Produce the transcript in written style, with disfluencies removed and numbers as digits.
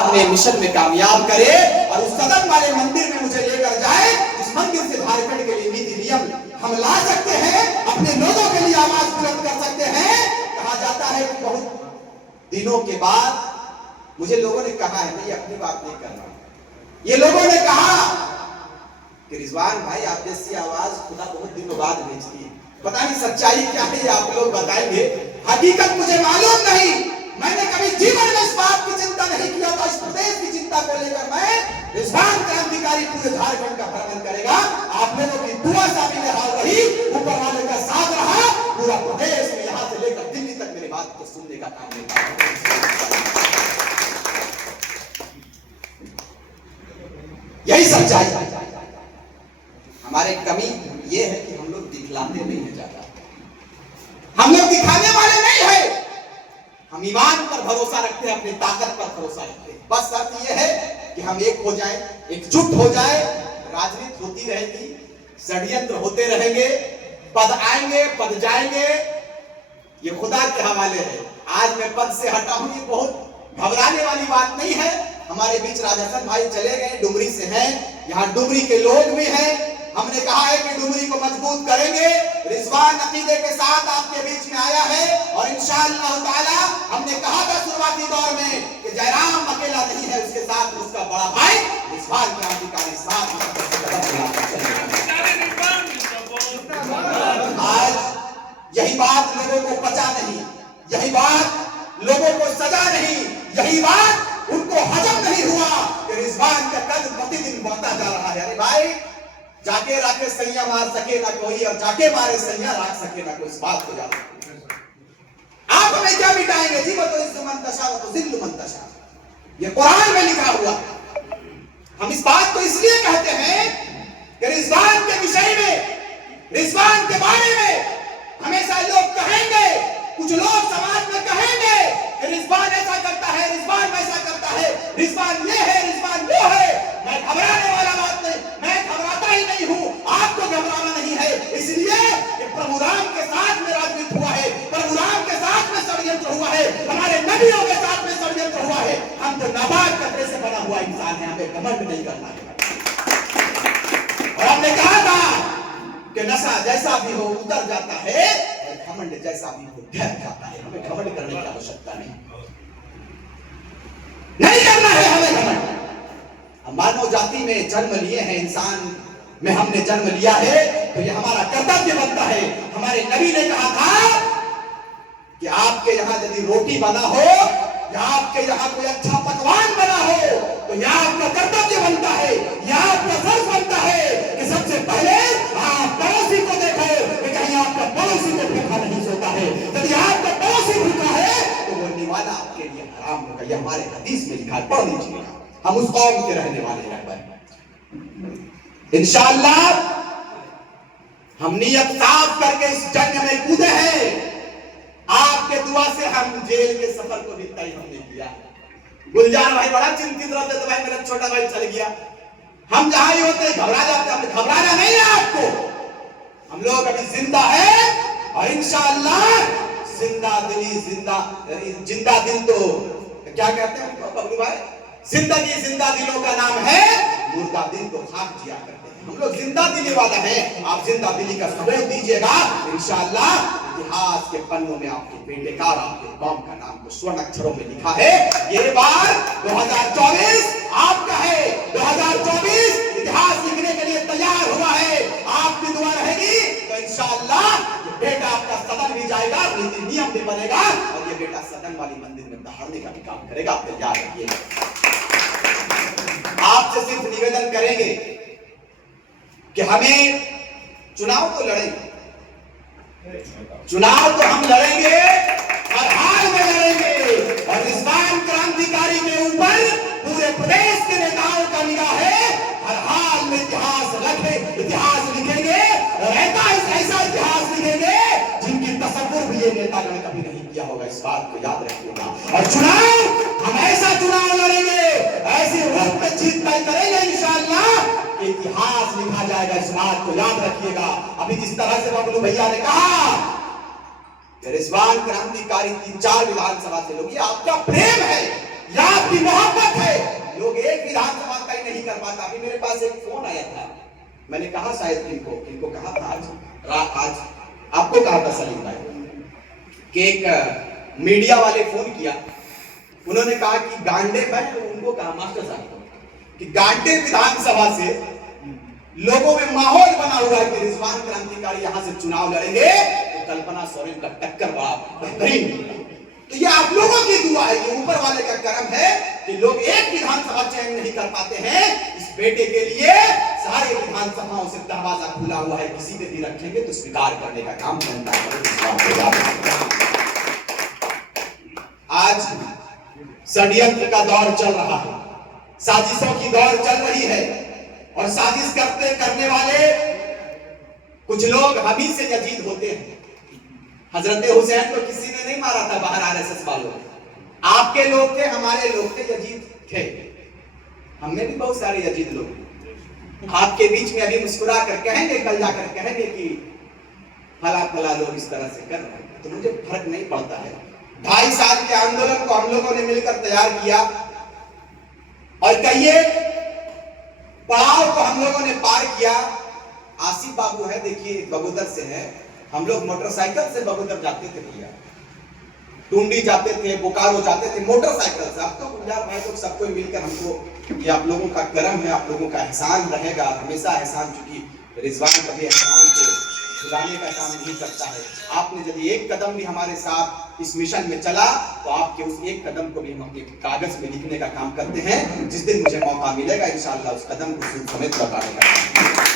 अपने मिशन में कामयाब करे और उस सदन वाले मंदिर में मुझे लेकर जाए जिस मंदिर से झारखंड के लिए नीति नियम हम ला सकते हैं, अपने लोगों के लिए आवाज बुलंद कर सकते हैं। कहा जाता है कि बहुत दिनों के बाद मुझे लोगों ने कहा है, मैं ये अपनी बात नहीं कर रहा, ये लोगों ने कहा कि रिजवान भाई आप जैसी आवाज खुदा बहुत दिनों बाद भेजती है। पता नहीं सच्चाई क्या है, आप लोग बताएंगे। हकीकत मुझे मालूम नहीं, मैंने कभी जीवन में इस बात की चिंता नहीं किया था। इस प्रदेश की चिंता को लेकर मैं रिजवान क्रांतिकारी पूरे झारखंड का भ्रमण करेगा। आप लोगों की दुआ शामिल हाल रही, ऊपर वाले का साथ रहा, पूरा प्रदेश में यहां से लेकर दिल्ली तक मेरी बात को सुनने का काम नहीं था। यही सच्चाई। हमारे कमी ये है कि हम लोग दिखलाते नहीं है ज्यादा, हम लोग दिखाने वाले नहीं है। हम ईमान पर भरोसा रखते हैं, अपनी ताकत पर भरोसा रखते हैं। बस शर्त यह है कि हम एक हो जाएं, एकजुट हो जाएं। राजनीति होती रहेगी, षड्यंत्र होते रहेंगे, पद आएंगे पद जाएंगे, ये खुदा के हवाले है। आज मैं पद से हटा हूं, ये बहुत घबराने वाली बात नहीं है। हमारे बीच राजहसन भाई चले गए, डुमरी से हैं, यहाँ डुमरी के लोग भी हैं। हमने कहा है कि डुमरी को मजबूत करेंगे। रिजवान अकीदे के साथ आपके बीच में आया है और इंशाअल्लाह ताला हमने कहा था शुरुआती दौर में कि जयराम अकेला नहीं है, उसके साथ उसका बड़ा भाई रिजवान क्रांतिकारी साथ। आज यही बात लोगों को पचा नहीं, यही बात लोगों को सजा नहीं, यही बात उनको हजम नहीं हुआ कि रिजवान का कद प्रतिदिन बढ़ता जा रहा है। अरे भाई, जाके राके सैया मार सके ना कोई और जाके मारे सैया राख सके ना कोई, इस बात को याद रखिए। आप हमें क्या मिटाएंगे? जीवत तो इज्जत मंतशा व जिल्ल मंतशा, ये कुरान में लिखा हुआ। हम इस बात को इसलिए कहते हैं कि रिजवान के विषय में, रिजवान के बारे में हमेशा लोग कहेंगे, कुछ लोग समाज में कहेंगे कि रिजवान ऐसा करता है, रिजवान वैसा करता है, रिजवान ये है, रिजवान वो है। मैं घबराने वाला बात नहीं, मैं घबराता ही नहीं हूं, आपको घबराना नहीं है। इसलिए कि प्रभु राम के साथ में राजनीति हुआ है, प्रभु राम के साथ में षड्यंत्र हुआ है, हमारे नबियों के साथ में षड्यंत्र हुआ है। हम तो नाबाद कतरे से बना हुआ इंसान है, हमें घमंड नहीं करना है। और हमने कहा था कि नशा जैसा भी हो उतर जाता है और घमंड जैसा भी हो ढह जाता है। हमें घमंड करने की आवश्यकता नहीं करना है हमें घमंड। मानव जाति में जन्म लिए हैं, इंसान में हमने जन्म लिया है, तो ये हमारा कर्तव्य बनता है। हमारे नबी ने कहा था कि आपके यहाँ यदि रोटी बना हो या आपके यहाँ कोई अच्छा पकवान बना हो तो यह आपका कर्तव्य बनता है, यह आपका फर्ज बनता है कि सबसे पहले आप पड़ोसी को देखो कि कहीं आपका पड़ोसी को भूखा नहीं सोता है। यदि आपका पड़ोसी भूखा है तो वो निवाला आपके लिए हराम होगा। यह हमारे हदीस में लिखा है, पढ़ लीजिएगा। हम उस कौम के रहने वाले हैं। इंशाअल्लाह हम नियत साफ करके इस जंग में कूदे हैं। आपके दुआ से हम जेल के सफर को भी तय हमने किया। गुलजार भाई बड़ा चिंतित रहते थे, भाई मेरा छोटा भाई चल गया। हम जहां ही होते घबरा जाते, हमें घबराना नहीं है आपको। हम लोग अभी जिंदा है और इंशाअल्लाह जिंदा दिल तो क्या कहते हैं बबलू भाई, जिंदगी जिंदा दिलों का नाम है, मुर्दा दिल तो खाक जिया करते हैं। हम लोग जिंदा दिली वाला हैं। आप जिंदा दिली का सबूत दीजिएगा, इंशाअल्लाह इतिहास के पन्नों में आपके बेटे का और आपके कौम का नाम को स्वर्ण अक्षरों में लिखा है। ये बार 2024 आपका है। 2024 इतिहास लिखने के लिए तैयार हुआ है। आपकी दुआ रहेगी तो इंशाअल्लाह ये बेटा आपका सदन भी जाएगा, नीति नियम भी बनेगा और ये बेटा सदन वाली मंदिर में दहाड़ने का भी काम करेगा। आप तैयार रहिए। आपसे सिर्फ निवेदन करेंगे कि हमें चुनाव तो लड़ेंगे, चुनाव तो हम लड़ेंगे, हर हाल में लड़ेंगे। और रिजवान क्रांतिकारी के ऊपर पूरे प्रदेश के नेताओं का निगाह है। हर हाल में इतिहास लिखेंगे और ऐसा इतिहास लिखेंगे जिनकी तसव्वुर भी ये नेतागण कभी नहीं किया होगा। इस बात को याद रखिएगा। और चुनाव हम ऐसा चुनाव लड़ेंगे, ऐसी रूप में जीत तय करेंगे इंशाअल्लाह, इतिहास लिखा जाएगा। इस बात को याद रखिएगा। अभी जिस तरह से बबलू भैया ने कहा कि रिजवान क्रांतिकारी 3-4 विधानसभा से लोग, ये आपका प्रेम है, ये आपकी मोहब्बत है, विधानसभा का ही नहीं कर पाता। अभी मेरे पास एक फोन आया था, मैंने कहा शायद इनको कहा था आज आपको कहा था सलीम भाई कि एक मीडिया वाले फोन किया, उन्होंने कहा कि गांडे, मैं उनको कहा मास्टर साहब कि गांडे विधानसभा से लोगों में माहौल बना हुआ है कि रिजवान क्रांतिकारी यहां से चुनाव लड़ेंगे तो कल्पना सोरेन का टक्कर बड़ा बेहतरीन। तो ये आप लोगों की दुआ है, ये ऊपर वाले का करम है कि लोग एक विधानसभा चयन नहीं कर पाते हैं। इस बेटे के लिए सारे विधानसभाओं से दरवाजा खुला हुआ है, किसी पे भी रखेंगे तो स्वीकार करने का काम बनता है। आज षड्यंत्र का दौर चल रहा है, साजिशों की दौर चल रही है और साजिश करने वाले कुछ लोग हम ही से यजीद होते हैं। हजरत हुसैन को किसी ने नहीं मारा था बाहर आरएसएस वालों, आपके लोग थे, हमारे लोग थे, यजीद थे। हमने भी बहुत सारे यजीद लोग आपके बीच में अभी मुस्कुरा कर कहेंगे, कल जाकर कहेंगे कि फला लोग इस तरह से कर रहे हैं, तो मुझे फर्क नहीं पड़ता है। 2.5 साल के आंदोलन को हम लोगों ने मिलकर तैयार किया और कहिए पड़ाव को हम लोगों ने पार किया। आसिफ बाबू है, देखिए बगोदर से है, हम लोग मोटरसाइकिल से बगोदर जाते थे भैया, टुंडी जाते थे, बोकारो जाते थे मोटरसाइकिल से। अब तो गुलजार भाई लोग सबको मिलकर हमको, ये आप लोगों का करम है, आप लोगों का एहसान रहेगा हमेशा एहसान, चूंकि रिजवान कभी एहसान को छुड़ाने का काम नहीं करता है। आपने यदि एक कदम भी हमारे साथ इस मिशन में चला तो आपके उस एक कदम को भी हम अपने कागज में लिखने का काम करते हैं। जिस दिन मुझे मौका मिलेगा इंशाअल्लाह उस कदम को समेत लौटाने का